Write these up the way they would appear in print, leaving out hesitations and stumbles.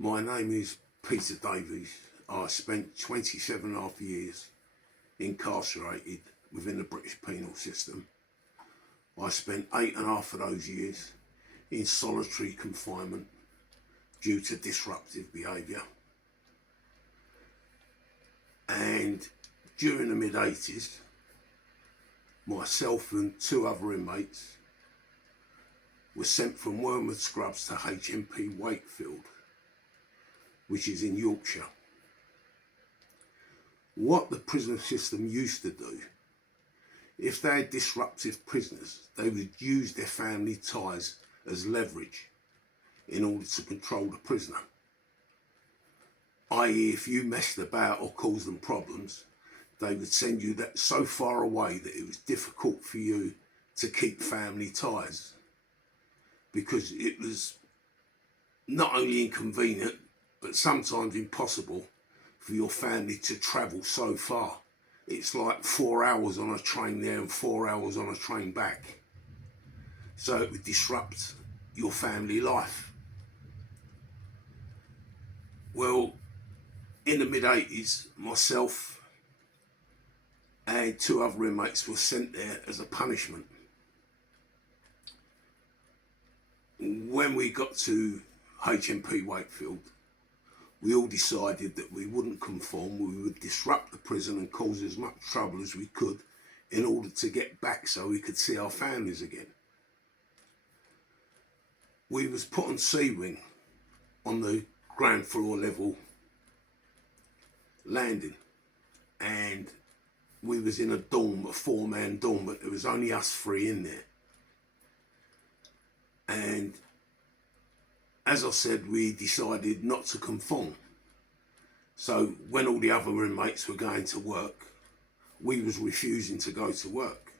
My name is Peter Davies. I spent 27.5 years incarcerated within the British penal system. I spent 8.5 of those years in solitary confinement due to disruptive behaviour. And during the mid-80s, myself and two other inmates were sent from Wormwood Scrubs to HMP Wakefield, which is in Yorkshire. What the prison system used to do, if they had disruptive prisoners, they would use their family ties as leverage in order to control the prisoner. I.e., if you messed about or caused them problems, they would send you that so far away that it was difficult for you to keep family ties, because it was not only inconvenient but sometimes impossible for your family to travel so far. It's like 4 hours on a train there and 4 hours on a train back. So it would disrupt your family life. Well, in the mid-80s, myself and two other inmates were sent there as a punishment. When we got to HMP Wakefield, we all decided that we wouldn't conform. We would disrupt the prison and cause as much trouble as we could in order to get back so we could see our families again. We was put on C-wing on the ground floor level landing, and we was in a dorm, a 4-man dorm, but there was only us three in there. And as I said, we decided not to conform. So when all the other inmates were going to work, we was refusing to go to work.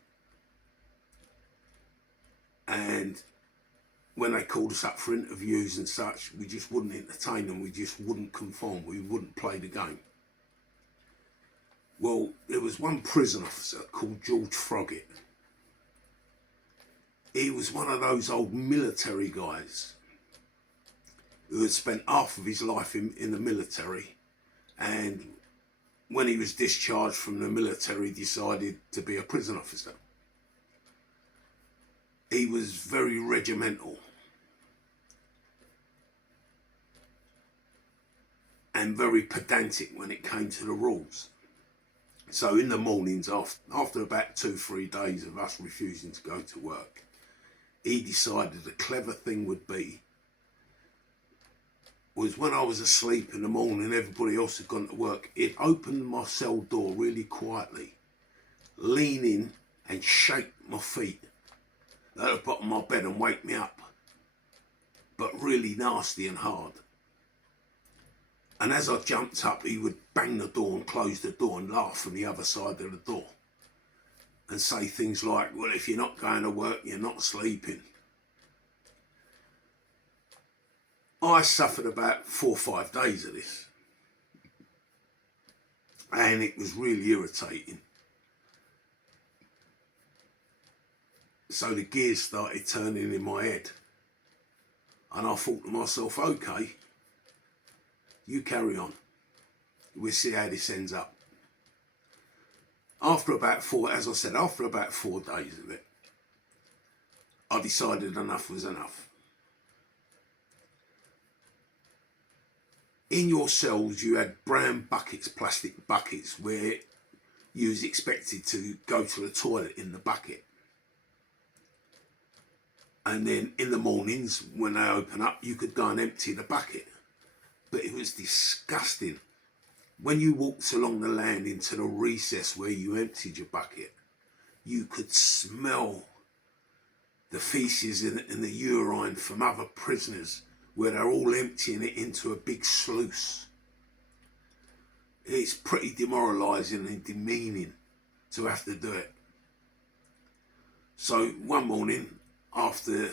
And when they called us up for interviews and such, we just wouldn't entertain them. We just wouldn't conform. We wouldn't play the game. Well, there was one prison officer called George Froggett. He was one of those old military guys who had spent half of his life in the military, and when he was discharged from the military decided to be a prison officer. He was very regimental and very pedantic when it came to the rules. So in the mornings, after about 2-3 days of us refusing to go to work, he decided the clever thing would be was when I was asleep in the morning, everybody else had gone to work, he'd open my cell door really quietly, lean in and shake my feet at the bottom of my bed and wake me up, but really nasty and hard. And as I jumped up, he would bang the door and close the door and laugh from the other side of the door and say things like, well, if you're not going to work, you're not sleeping. I suffered about 4 or 5 days of this, and it was really irritating. So the gears started turning in my head, and I thought to myself, okay, you carry on, we'll see how this ends up. After about 4 days of it, I decided enough was enough. In your cells, you had brown buckets, plastic buckets, where you was expected to go to the toilet in the bucket. And then in the mornings, when they open up, you could go and empty the bucket. But it was disgusting. When you walked along the landing to the recess where you emptied your bucket, you could smell the faeces and the urine from other prisoners, where they're all emptying it into a big sluice. It's pretty demoralising and demeaning to have to do it. So one morning, after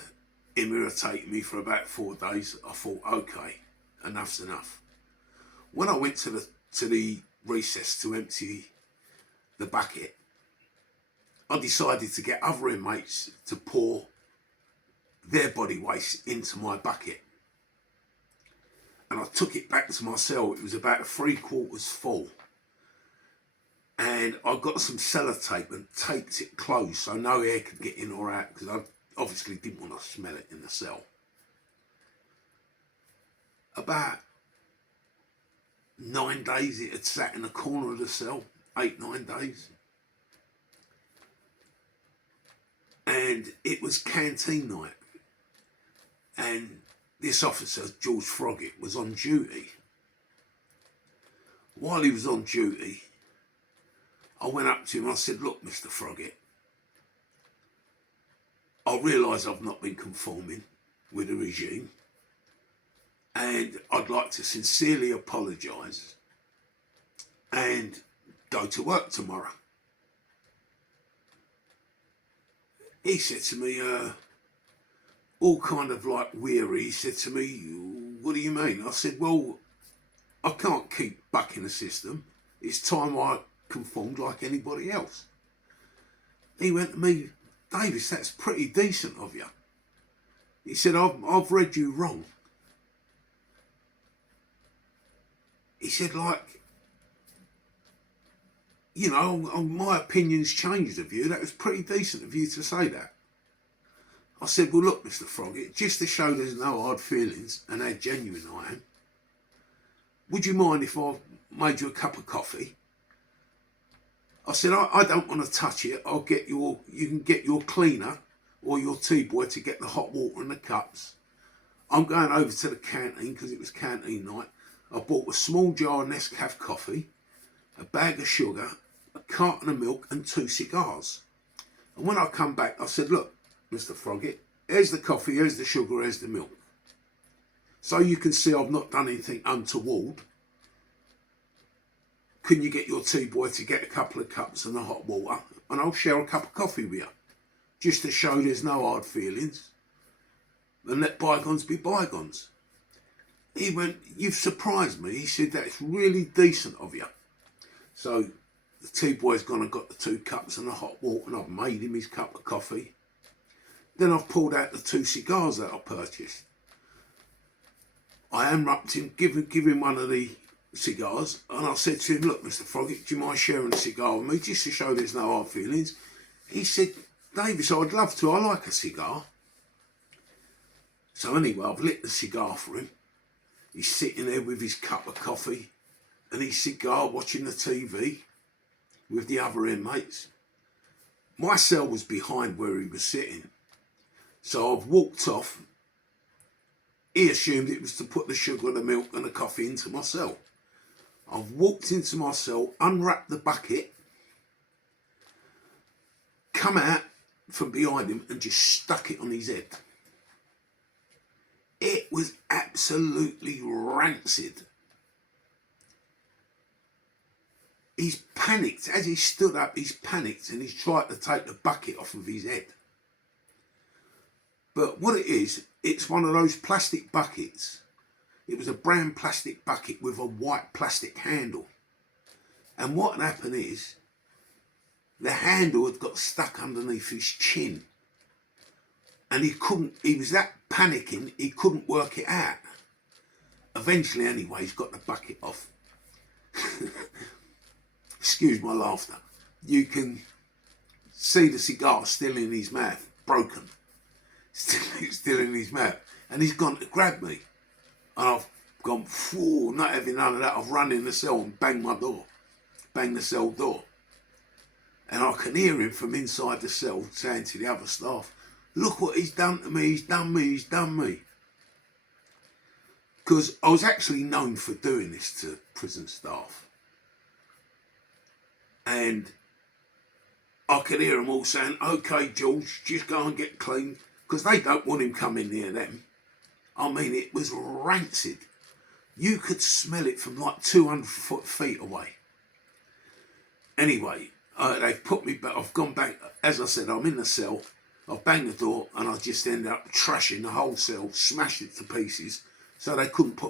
him irritating me for about 4 days, I thought, okay, enough's enough. When I went to the recess to empty the bucket, I decided to get other inmates to pour their body waste into my bucket. and I took it back to my cell. It was about 3/4 full. And I got some sellotape and taped it closed so no air could get in or out, because I obviously didn't want to smell it in the cell. About 9 days it had sat in the corner of the cell, 8-9 days. And it was canteen night. And this officer, George Froggett, was on duty. While he was on duty, I went up to him and I said, "Look, Mr. Froggett, I realise I've not been conforming with the regime, and I'd like to sincerely apologise and go to work tomorrow." He said to me, all kind of like weary, he said to me, "What do you mean?" I said, "Well, I can't keep bucking the system. It's time I conformed like anybody else." He went to me, "Davis, that's pretty decent of you." He said, I've read you wrong." He said, like, you know, my opinion's changed of you. That was pretty decent of you to say that. I said, "Well, look, Mr. Froggett, just to show there's no hard feelings and how genuine I am, would you mind if I made you a cup of coffee?" I said, I don't want to touch it. You can get your cleaner or your tea boy to get the hot water and the cups. I'm going over to the canteen because it was canteen night. I bought a small jar of Nescafe coffee, a bag of sugar, a carton of milk and 2 cigars. And when I come back, I said, "Look, Mr. Froggett, here's the coffee, here's the sugar, here's the milk. So you can see I've not done anything untoward. Can you get your tea boy to get a couple of cups and the hot water, and I'll share a cup of coffee with you, just to show there's no hard feelings, and let bygones be bygones." He went, "You've surprised me." He said, "That's really decent of you." So the tea boy's gone and got the 2 cups and the hot water, and I've made him his cup of coffee. Then I've pulled out the 2 cigars that I purchased. I unwrapped him, give him one of the cigars, and I said to him, "Look, Mr. Froggett, do you mind sharing a cigar with me, just to show there's no hard feelings?" He said, "Davis, I'd love to, I like a cigar." So anyway, I've lit the cigar for him. He's sitting there with his cup of coffee and his cigar, watching the TV with the other inmates. My cell was behind where he was sitting, so I've walked off. He assumed it was to put the sugar, the milk and the coffee into my cell. I've walked into my cell, unwrapped the bucket, come out from behind him and just stuck it on his head. It was absolutely rancid. He's panicked. As he stood up, he's panicked and he's tried to take the bucket off of his head. But what it is, it's one of those plastic buckets. It was a brown plastic bucket with a white plastic handle. And what happened is, the handle had got stuck underneath his chin. And he was that panicking, he couldn't work it out. Eventually, anyway, he's got the bucket off. Excuse my laughter. You can see the cigar still in his mouth, broken. Still in his mouth. And he's gone to grab me. And I've gone, "Phew, not having none of that." I've run in the cell and banged my door. Banged the cell door. And I can hear him from inside the cell saying to the other staff, "Look what he's done to me, he's done me, he's done me." Because I was actually known for doing this to prison staff. And I could hear them all saying, "Okay, George, just go and get clean," because they don't want him coming near them. I mean, it was rancid. You could smell it from like 200 feet away. Anyway, they've put me back. I've gone back. As I said, I'm in the cell. I've banged the door and I just ended up trashing the whole cell, smashed it to pieces, so they couldn't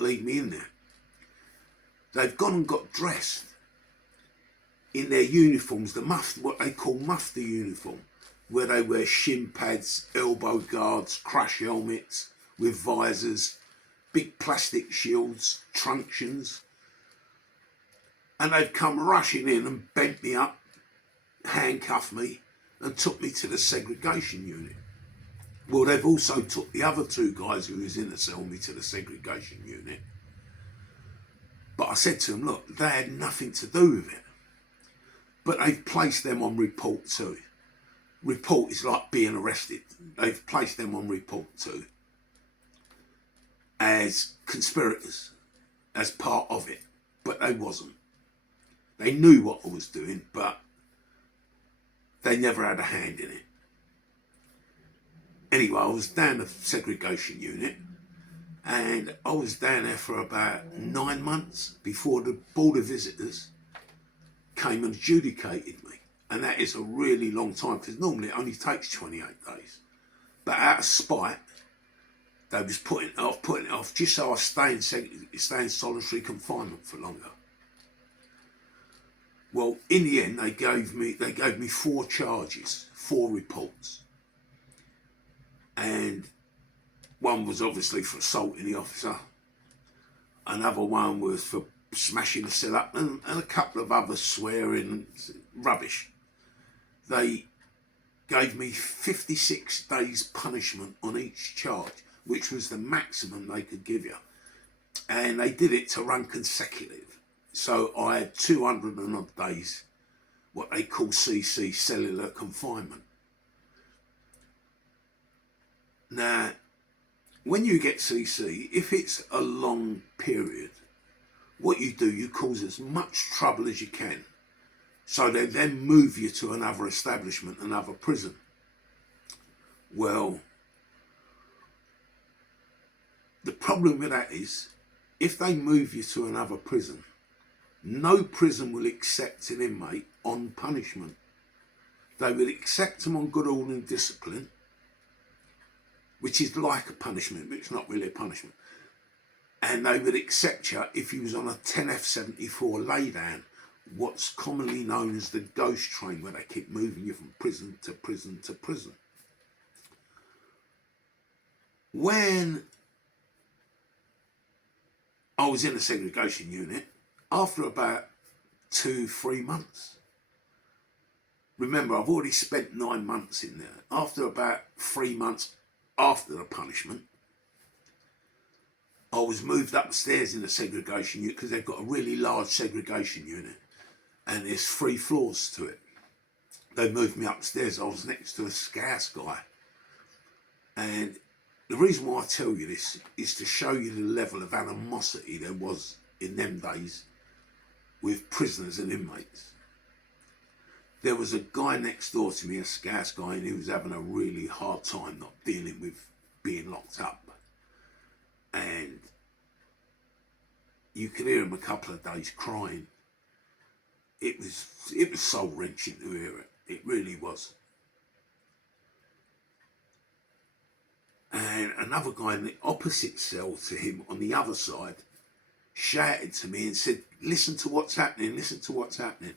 leave me in there. They've gone and got dressed in their uniforms, what they call mufti uniform, where they wear shin pads, elbow guards, crash helmets with visors, big plastic shields, truncheons, and they've come rushing in and bent me up, handcuffed me, and took me to the segregation unit. Well, they've also took the other two guys who was in the cell with me to the segregation unit. But I said to them, look, they had nothing to do with it. But they've placed them on report too. Report is like being arrested. They've placed them on report too as conspirators, as part of it. But they wasn't. They knew what I was doing, but they never had a hand in it. Anyway, I was down the segregation unit, and I was down there for about 9 months before the Board of Visitors came and adjudicated me. And that is a really long time, because normally it only takes 28 days. But out of spite, they was putting it off just so I stay in solitary confinement for longer. Well, in the end, they gave me 4 charges, 4 reports. And one was obviously for assaulting the officer. Another one was for smashing the cell up, and a couple of other swearing and rubbish. They gave me 56 days punishment on each charge, which was the maximum they could give you. And they did it to run consecutive. So I had 200 and odd days, what they call CC, cellular confinement. Now, when you get CC, if it's a long period, what you do, you cause as much trouble as you can. So they then move you to another establishment, another prison. Well, the problem with that is, if they move you to another prison, no prison will accept an inmate on punishment. They will accept them on good order and discipline, which is like a punishment, but it's not really a punishment. And they would accept you if you was on a 10F74 laydown, what's commonly known as the ghost train, where they keep moving you from prison to prison to prison. When I was in the segregation unit, after about 2-3 months, remember I've already spent 9 months in there, after about 3 months after the punishment, I was moved upstairs in the segregation unit, because they've got a really large segregation unit and there's 3 floors to it. They moved me upstairs. I was next to a Scouse guy. And the reason why I tell you this is to show you the level of animosity there was in them days with prisoners and inmates. There was a guy next door to me, a Scouse guy, and he was having a really hard time not dealing with being locked up. And you could hear him a couple of days crying. It was soul wrenching to hear it. It really was. And another guy in the opposite cell to him on the other side shouted to me and said, listen to what's happening, listen to what's happening.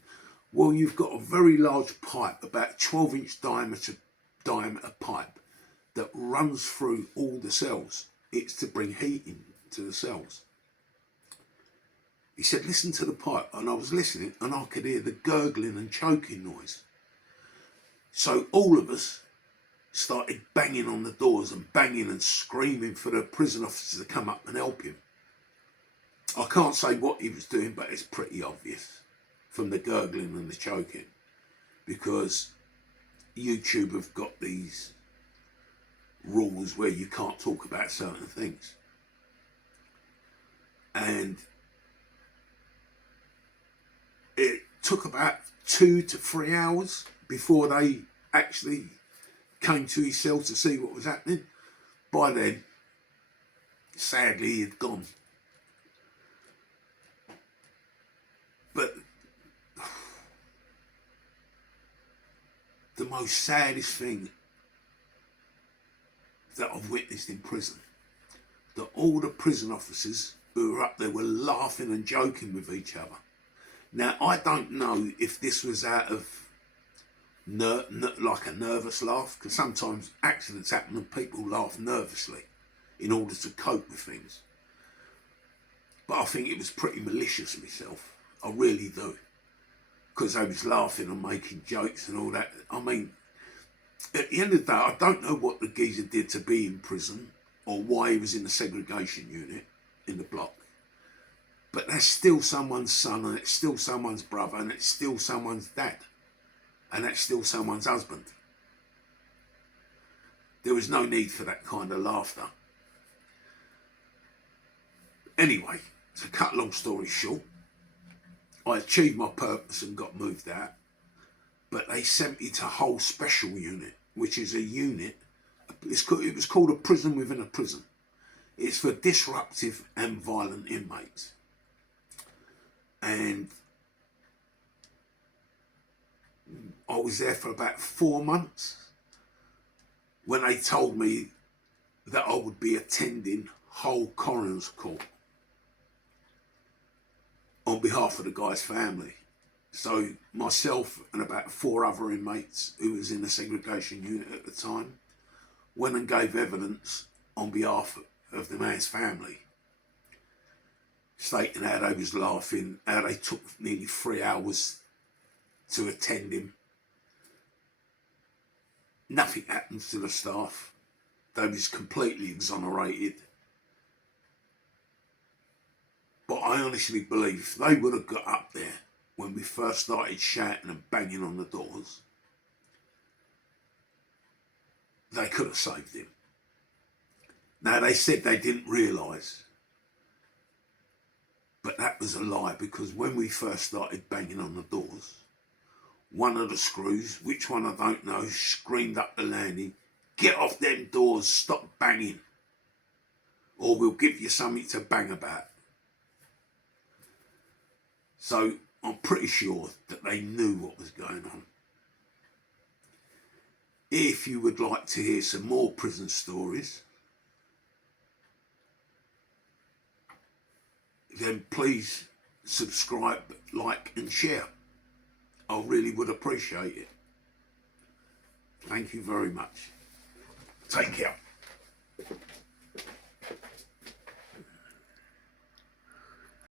Well, you've got a very large pipe, about 12-inch diameter pipe, that runs through all the cells. It's to bring heat into the cells. He said, listen to the pipe. And I was listening, and I could hear the gurgling and choking noise. So all of us started banging on the doors and banging and screaming for the prison officers to come up and help him. I can't say what he was doing, but it's pretty obvious from the gurgling and the choking, because YouTube have got these rules where you can't talk about certain things. And it took about 2 to 3 hours before they actually came to his cell to see what was happening. By then, sadly, he had gone. But the most saddest thing that I've witnessed in prison, that all the prison officers who were up there were laughing and joking with each other. Now, I don't know if this was out of like a nervous laugh, because sometimes accidents happen and people laugh nervously in order to cope with things. but I think it was pretty malicious myself. I really do. Because they was laughing and making jokes and all that. I mean, at the end of the day, I don't know what the geezer did to be in prison or why he was in the segregation unit in the block. But that's still someone's son, and it's still someone's brother, and it's still someone's dad, and that's still someone's husband. There was no need for that kind of laughter. Anyway, to cut a long story short, I achieved my purpose and got moved out, but they sent me to Hull Special Unit, which is a unit, it was called a prison within a prison. It's for disruptive and violent inmates. And I was there for about 4 months when they told me that I would be attending Hull Coroner's Court on behalf of the guy's family. So myself and about 4 other inmates who was in the segregation unit at the time went and gave evidence on behalf of the man's family, stating how they was laughing, how they took nearly 3 hours to attend him. Nothing happened to the staff. They was completely exonerated. But I honestly believe if they would have got up there when we first started shouting and banging on the doors, they could have saved him. Now, they said they didn't realise, but that was a lie, because when we first started banging on the doors, one of the screws, which one I don't know, screamed up the landing, "Get off them doors, stop banging, or we'll give you something to bang about." So I'm pretty sure that they knew what was going on. If you would like to hear some more prison stories, then please subscribe, like and share. I really would appreciate it. Thank you very much. Take care.